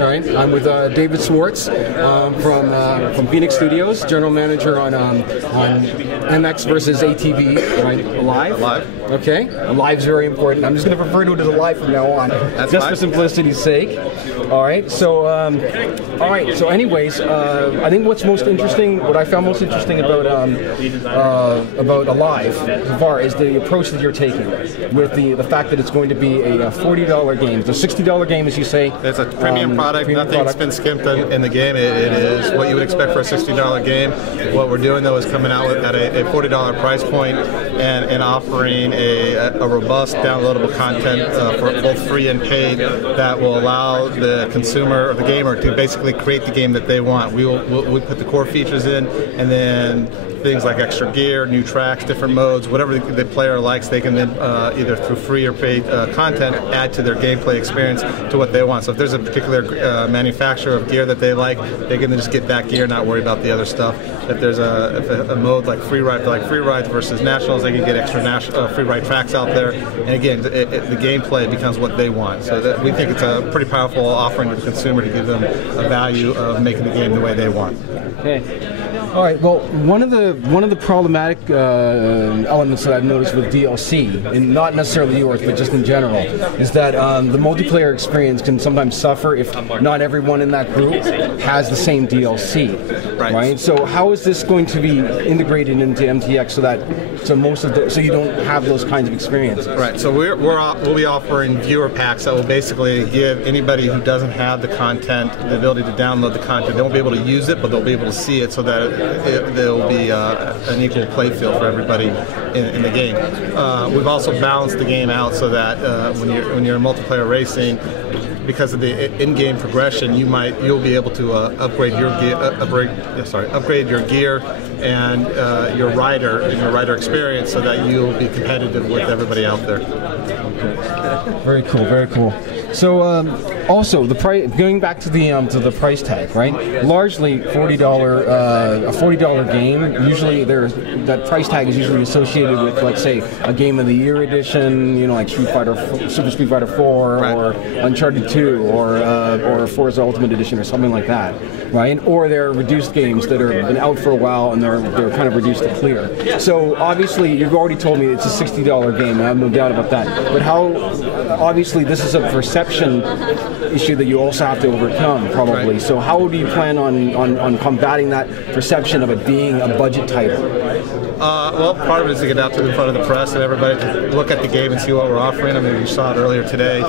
All right, I'm with David Schwartz from Phoenix Studios, general manager on MX versus ATV, right? Alive. Alive. Okay, Alive's very important. I'm just going to refer to it as Alive from now on, just for simplicity's sake. All right. So, So, anyways, I think what I found most interesting about Alive so far is the approach that you're taking with the fact that it's going to be a $40 game. It's a $60 game, as you say. It's a premium product. Nothing's been skimped in the game. It is what you would expect for a $60 game. What we're doing though is coming out at a $40 price point and offering a robust downloadable content for both free and paid that will allow the consumer or the gamer to basically create the game that they want. We put the core features in, and then things like extra gear, new tracks, different modes, whatever the player likes, they can then either through free or paid content add to their gameplay experience to what they want. So if there's a particular manufacturer of gear that they like, they can just get that gear, not worry about the other stuff. If there's a mode like free ride, free rides versus nationals, they can get extra free ride tracks out there. And again, the gameplay becomes what they want. So we think it's a pretty powerful offering to the consumer to give them a value of making the game the way they want. Okay. All right. Well, one of the problematic elements that I've noticed with DLC, and not necessarily yours, but just in general, is that the multiplayer experience can sometimes suffer if not everyone in that group has the same DLC. Right. So how is this going to be integrated into MTX so you don't have those kinds of experiences? Right. So we'll be offering viewer packs that will basically give anybody who doesn't have the content the ability to download the content. They won't be able to use it, but they'll be able to see it, so that there will be an equal play field for everybody in the game. We've also balanced the game out so that when you're in multiplayer racing, because of the in-game progression, you'll be able to upgrade your gear and your rider experience, so that you'll be competitive with everybody out there. Very cool. Very cool. So also the price, going back to the price tag, right? Largely a $40 game. Usually that price tag is usually associated with, let's say, a Game of the Year edition, like Super Street Fighter 4 right, or Uncharted 2 or Forza Ultimate Edition or something like that, right? Or they're reduced games that have been out for a while and they're kind of reduced to clear. So obviously you've already told me it's a $60 game. I have no doubt about that. But obviously this is a perception issue that you also have to overcome, probably. Right. So how do you plan on combating that perception of it being a budget title? Well, part of it is to get out to the front of the press and everybody to look at the game and see what we're offering. I mean, you saw it earlier today.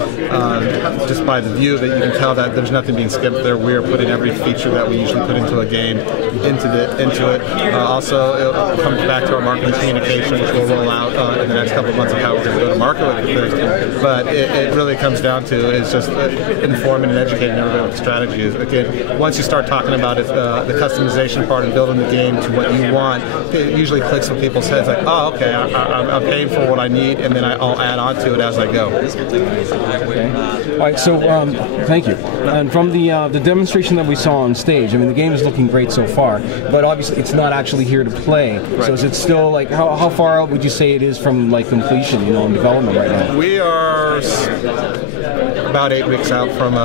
Just by the view of it, you can tell that there's nothing being skipped there. We're putting every feature that we usually put into a game into it. Also, it comes back to our marketing communication, which we'll roll out in the next couple of months of how we're going to go to market with it. But it really comes down to is just informing and educating everybody what the strategy is. Again, once you start talking about it, the customization part and building the game to what you want, it usually clicks with people's heads like, oh, okay, I'm paying for what I need, and then I'll add on to it as I go. Okay. All right, so thank you. And from the demonstration that we saw on stage, I mean, the game is looking great so far, but obviously it's not actually here to play. Right. So is it still, like, how far out would you say it is from, like, completion, in development right now? We are about 8 weeks out from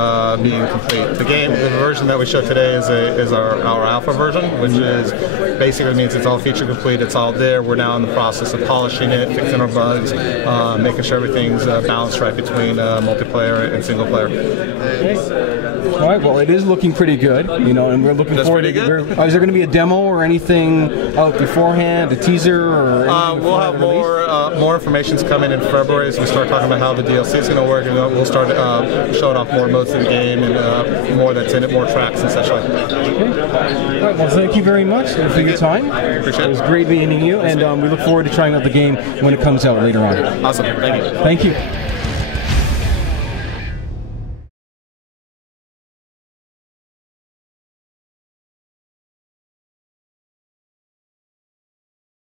being complete. The version that we showed today is our alpha version, which is basically means it's all feature complete, it's all there. We're now in the process of polishing it, fixing our bugs, making sure everything's balanced right between multiplayer and single player. Okay. All right, well, it is looking pretty good, and we're looking forward to it. Is there going to be a demo or anything out beforehand, a teaser, or we'll have more information's coming in February as we start talking about how the DLC is going to work, and we'll start showing off more modes in the game and more that's in it, more tracks and such like that. Okay. All right, well, thank you very much for your time. Appreciate it. It was great meeting you, and we look forward to trying out the game when it comes out later on. Awesome. Thank you. Thank you.